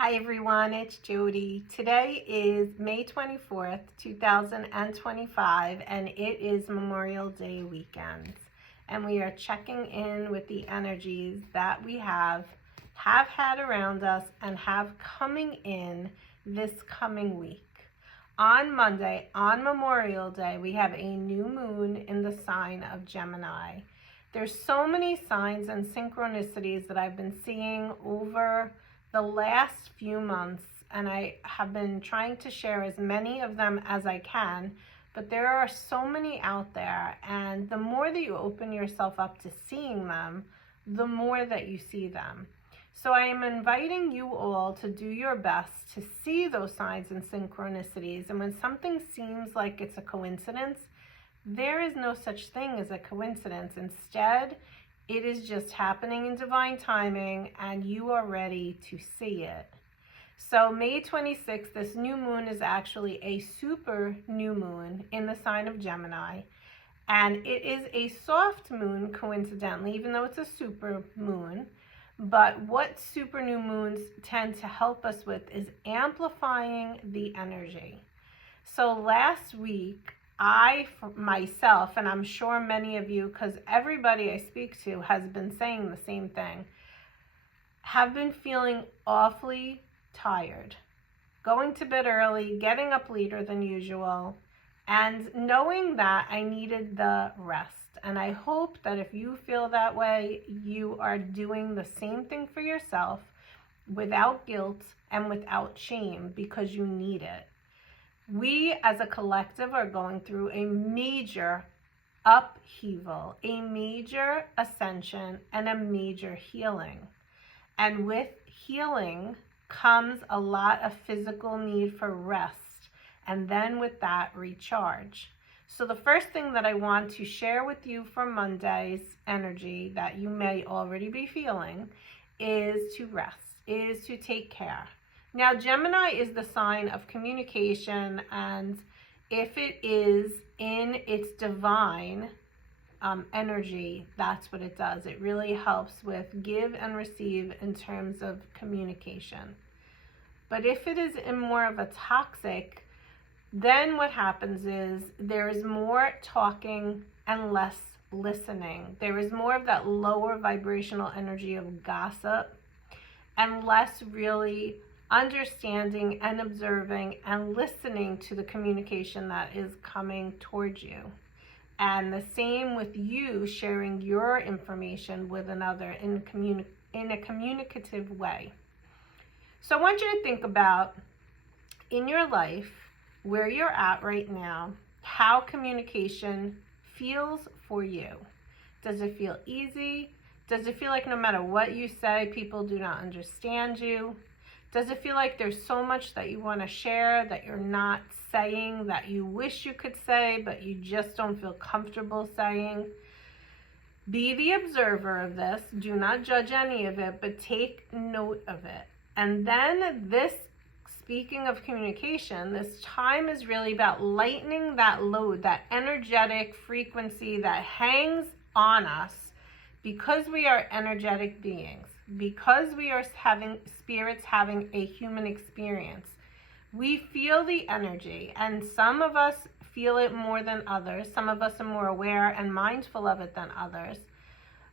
Hi everyone, it's Jody. Today is May 24th, 2025, and it is Memorial Day weekend. And we are checking in with the energies that we have had around us and have coming in this coming week. On Monday, on Memorial Day, we have a new moon in the sign of Gemini. There's so many signs and synchronicities that I've been seeing over the last few months, and I have been trying to share as many of them as I can, but there are so many out there, and the more that you open yourself up to seeing them, the more that you see them. So I am inviting you all to do your best to see those signs and synchronicities, and when something seems like it's a coincidence, there is no such thing as a coincidence. Instead, it is just happening in divine timing, and you are ready to see it. So May 26th, this new moon is actually a super new moon in the sign of Gemini. And it is a soft moon, coincidentally, even though it's a super moon. But what super new moons tend to help us with is amplifying the energy. So last week, I myself, and I'm sure many of you, because everybody I speak to has been saying the same thing, have been feeling awfully tired. Going to bed early, getting up later than usual, and knowing that I needed the rest. And I hope that if you feel that way, you are doing the same thing for yourself without guilt and without shame, because you need it. We as a collective are going through a major upheaval, a major ascension, and a major healing. And with healing comes a lot of physical need for rest, and then with that, recharge. So the first thing that I want to share with you for Monday's energy that you may already be feeling is to rest, is to take care. Now, Gemini is the sign of communication, and if it is in its divine energy, that's what it does. It really helps with give and receive in terms of communication. But if it is in more of a toxic, then what happens is there is more talking and less listening. There is more of that lower vibrational energy of gossip and less really understanding and observing and listening to the communication that is coming towards you. And the same with you sharing your information with another in a communicative way. So I want you to think about in your life where you're at right now, how communication feels for you. Does it feel easy? Does it feel like no matter what you say, people do not understand you? Does it feel like there's so much that you want to share that you're not saying, that you wish you could say, but you just don't feel comfortable saying? Be the observer of this. Do not judge any of it, but take note of it. And then this, speaking of communication, this time is really about lightening that load, that energetic frequency that hangs on us because we are energetic beings. Because we are spirits having a human experience, we feel the energy, and some of us feel it more than others. Some of us are more aware and mindful of it than others.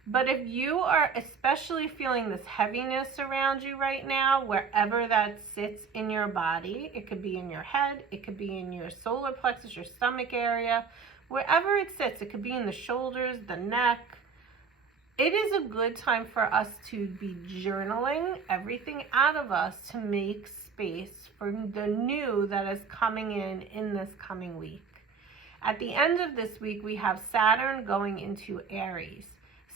But if you are especially feeling this heaviness around you right now, wherever that sits in your body, it could be in your head, it could be in your solar plexus, your stomach area, wherever it sits, it could be in the shoulders, the neck. It is a good time for us to be journaling everything out of us to make space for the new that is coming in this coming week. At the end of this week, we have Saturn going into Aries.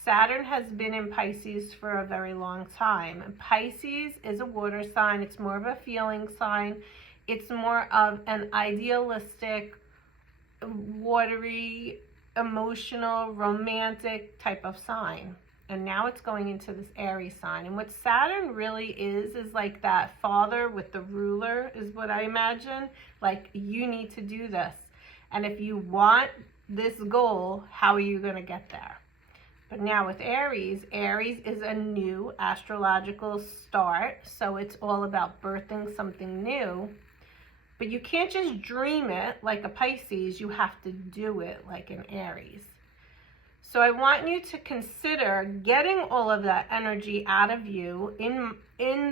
Saturn has been in Pisces for a very long time. And Pisces is a water sign. It's more of a feeling sign. It's more of an idealistic, watery, emotional, romantic type of sign. And now it's going into this Aries sign. And what Saturn really is like that father with the ruler is what I imagine. Like, you need to do this. And if you want this goal, how are you going to get there? But now with Aries, Aries is a new astrological start. So it's all about birthing something new. But you can't just dream it like a Pisces. You have to do it like an Aries. So I want you to consider getting all of that energy out of you in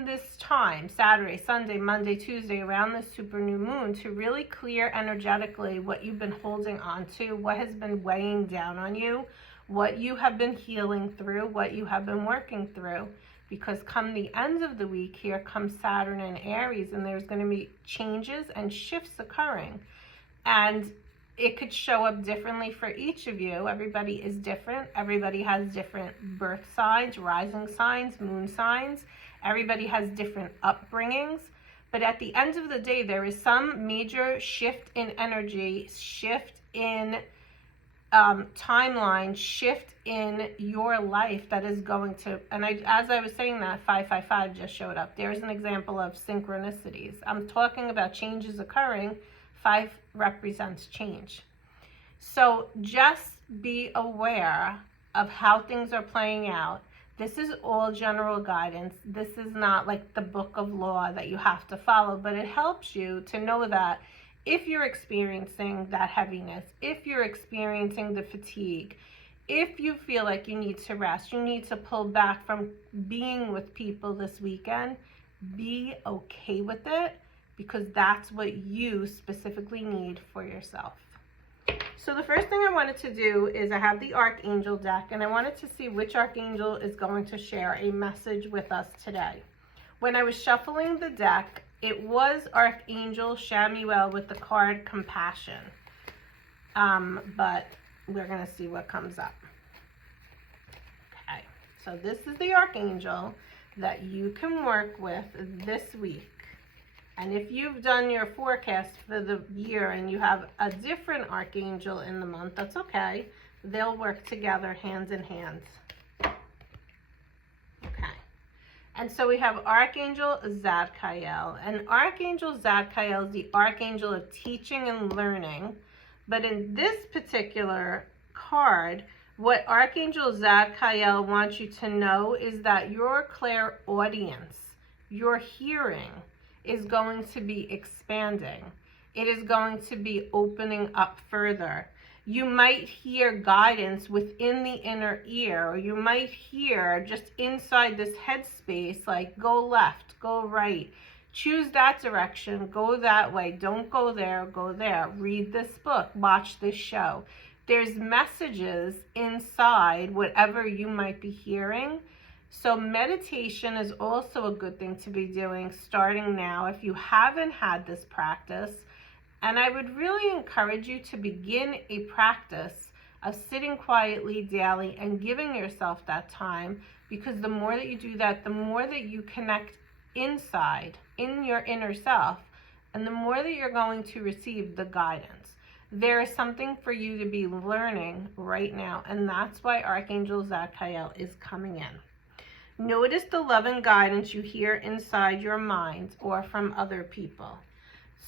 this time, Saturday, Sunday, Monday, Tuesday, around the super new moon, to really clear energetically what you've been holding on to, what has been weighing down on you, what you have been healing through, what you have been working through. Because come the end of the week, here comes Saturn and Aries, and there's going to be changes and shifts occurring. And it could show up differently for each of you. Everybody is different. Everybody has different birth signs, rising signs, moon signs. Everybody has different upbringings. But at the end of the day, there is some major shift in energy, shift in timeline, shift in your life that is going to, and as I was saying that, 555 just showed up. There's an example of synchronicities. I'm talking about changes occurring. 5 represents change. So just be aware of how things are playing out. This is all general guidance. This is not like the book of law that you have to follow, but it helps you to know that if you're experiencing that heaviness, if you're experiencing the fatigue, if you feel like you need to rest, you need to pull back from being with people this weekend, be okay with it, because that's what you specifically need for yourself. So the first thing I wanted to do is I have the Archangel deck, and I wanted to see which Archangel is going to share a message with us today. When I was shuffling the deck, it was Archangel Chamuel with the card Compassion. But we're going to see what comes up. Okay, so this is the Archangel that you can work with this week. And if you've done your forecast for the year and you have a different Archangel in the month, that's okay. They'll work together hand in hand. Okay. And so we have Archangel Zadkiel. And Archangel Zadkiel is the Archangel of teaching and learning. But in this particular card, what Archangel Zadkiel wants you to know is that your clairaudience, your hearing, is going to be expanding. It is going to be opening up further. You might hear guidance within the inner ear, or you might hear just inside this headspace, like go left, go right, choose that direction, go that way, don't go there, go there, read this book, watch this show. There's messages inside whatever you might be hearing. So meditation is also a good thing to be doing starting now if you haven't had this practice. And I would really encourage you to begin a practice of sitting quietly daily and giving yourself that time, because the more that you do that, the more that you connect inside, in your inner self, and the more that you're going to receive the guidance. There is something for you to be learning right now, and that's why Archangel Zadkiel is coming in. Notice the love and guidance you hear inside your mind or from other people.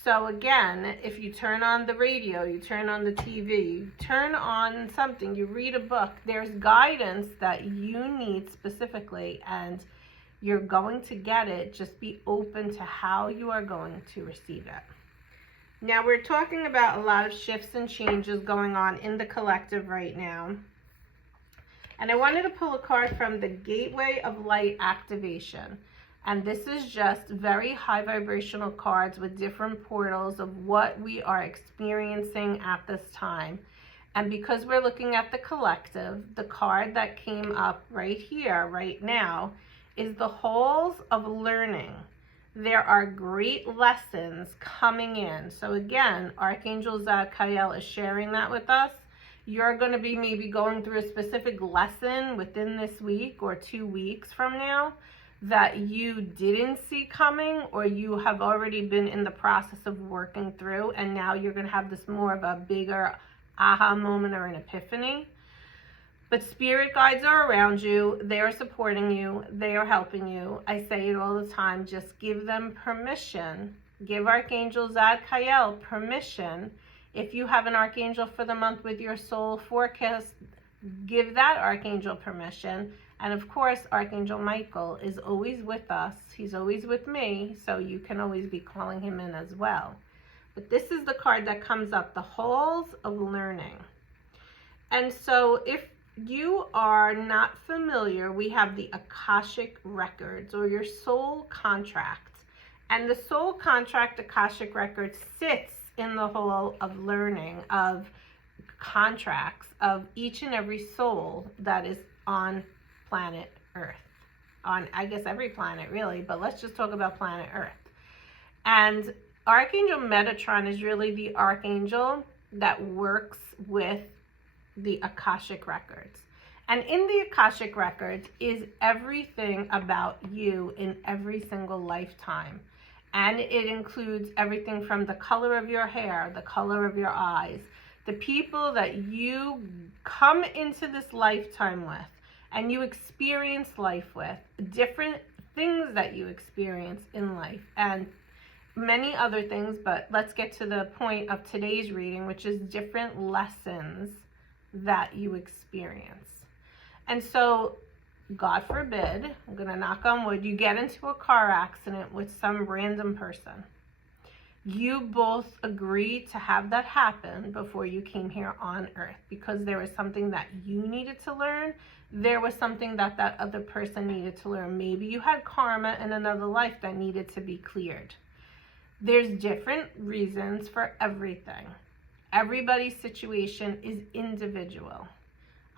So again, if you turn on the radio, you turn on the TV, you turn on something, you read a book, there's guidance that you need specifically, and you're going to get it. Just be open to how you are going to receive it. Now, we're talking about a lot of shifts and changes going on in the collective right now. And I wanted to pull a card from the Gateway of Light Activation. And this is just very high vibrational cards with different portals of what we are experiencing at this time. And because we're looking at the collective, the card that came up right here, right now, is the Halls of Learning. There are great lessons coming in. So again, Archangel Zadkiel is sharing that with us. You're going to be maybe going through a specific lesson within this week or 2 weeks from now that you didn't see coming, or you have already been in the process of working through, and now you're going to have this more of a bigger aha moment or an epiphany. But spirit guides are around you. They are supporting you. They are helping you. I say it all the time. Just give them permission. Give Archangel Zadkiel permission. If you have an Archangel for the month with your soul forecast give that Archangel permission. And of course, Archangel Michael is always with us. He's always with me, so you can always be calling him in as well. But this is the card that comes up, the Halls of Learning. And so if you are not familiar, we have the Akashic Records, or your soul contract. And the soul contract Akashic Records sits in the Hall of Learning, of contracts of each and every soul that is on planet Earth. On, I guess, every planet really, but let's just talk about planet Earth. And Archangel Metatron is really the archangel that works with the Akashic Records. And in the Akashic Records is everything about you in every single lifetime. And it includes everything from the color of your hair, the color of your eyes, the people that you come into this lifetime with and you experience life with, different things that you experience in life, and many other things. But let's get to the point of today's reading, which is different lessons that you experience. And so, God forbid, I'm going to knock on wood, you get into a car accident with some random person. You both agreed to have that happen before you came here on Earth, because there was something that you needed to learn. There was something that that other person needed to learn. Maybe you had karma in another life that needed to be cleared. There's different reasons for everything. Everybody's situation is individual.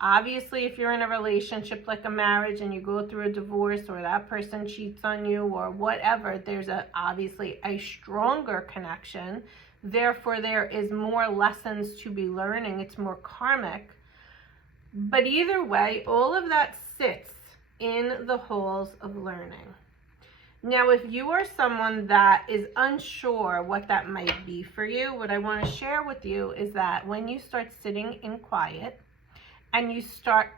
Obviously, if you're in a relationship like a marriage and you go through a divorce, or that person cheats on you or whatever, there's obviously a stronger connection. Therefore, there is more lessons to be learning. It's more karmic. But either way, all of that sits in the halls of learning. Now, if you are someone that is unsure what that might be for you, what I want to share with you is that when you start sitting in quiet, and you start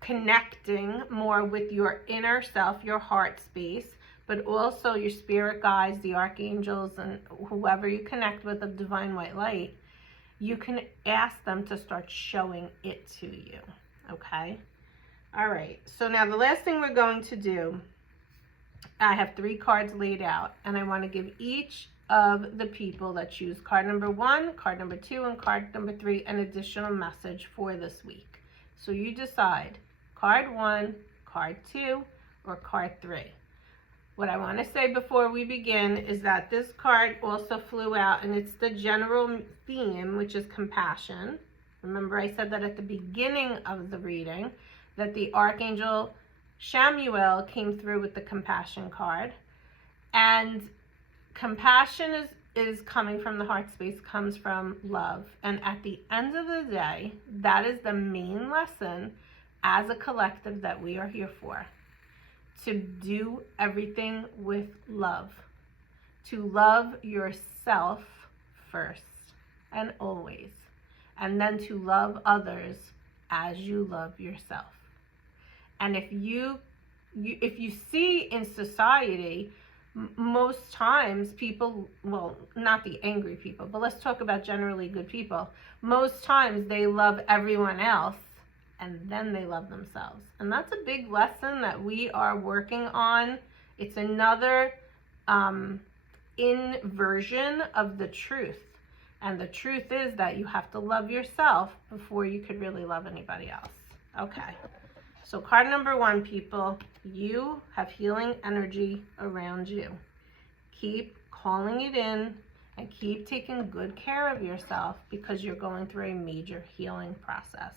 connecting more with your inner self, your heart space, but also your spirit guides, the archangels, and whoever you connect with of divine white light, you can ask them to start showing it to you, okay? All right, so now the last thing we're going to do, I have 3 cards laid out, and I want to give each of the people that choose card number 1, card number 2, and card number 3 an additional message for this week. So you decide, card 1, card 2, or card 3. What I want to say before we begin is that this card also flew out, and it's the general theme, which is compassion. Remember, I said that at the beginning of the reading, that the Archangel Chamuel came through with the compassion card. And compassion is coming from the heart space, comes from love. And at the end of the day, that is the main lesson as a collective that we are here for. To do everything with love. To love yourself first and always. And then to love others as you love yourself. And if you see in society, most times people, well, not the angry people, but let's talk about generally good people. Most times they love everyone else and then they love themselves. And that's a big lesson that we are working on. It's another inversion of the truth. And the truth is that you have to love yourself before you could really love anybody else. Okay. So card number 1, people, you have healing energy around you. Keep calling it in and keep taking good care of yourself, because you're going through a major healing process.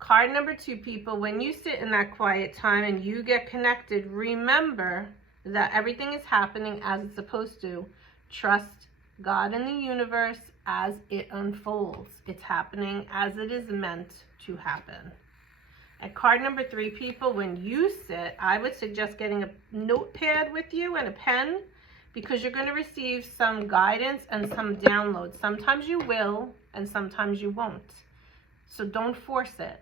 Card number 2, people, when you sit in that quiet time and you get connected, remember that everything is happening as it's supposed to. Trust God and the universe as it unfolds. It's happening as it is meant to happen. At card number 3, people, when you sit, I would suggest getting a notepad with you and a pen, because you're going to receive some guidance and some downloads. Sometimes you will, and sometimes you won't. So don't force it.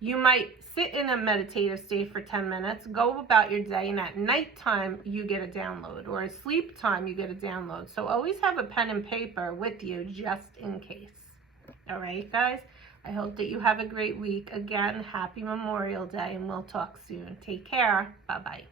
You might sit in a meditative state for 10 minutes, go about your day, and at nighttime you get a download, or at sleep time you get a download. So always have a pen and paper with you just in case. All right, guys? I hope that you have a great week. Again, happy Memorial Day, and we'll talk soon. Take care. Bye-bye.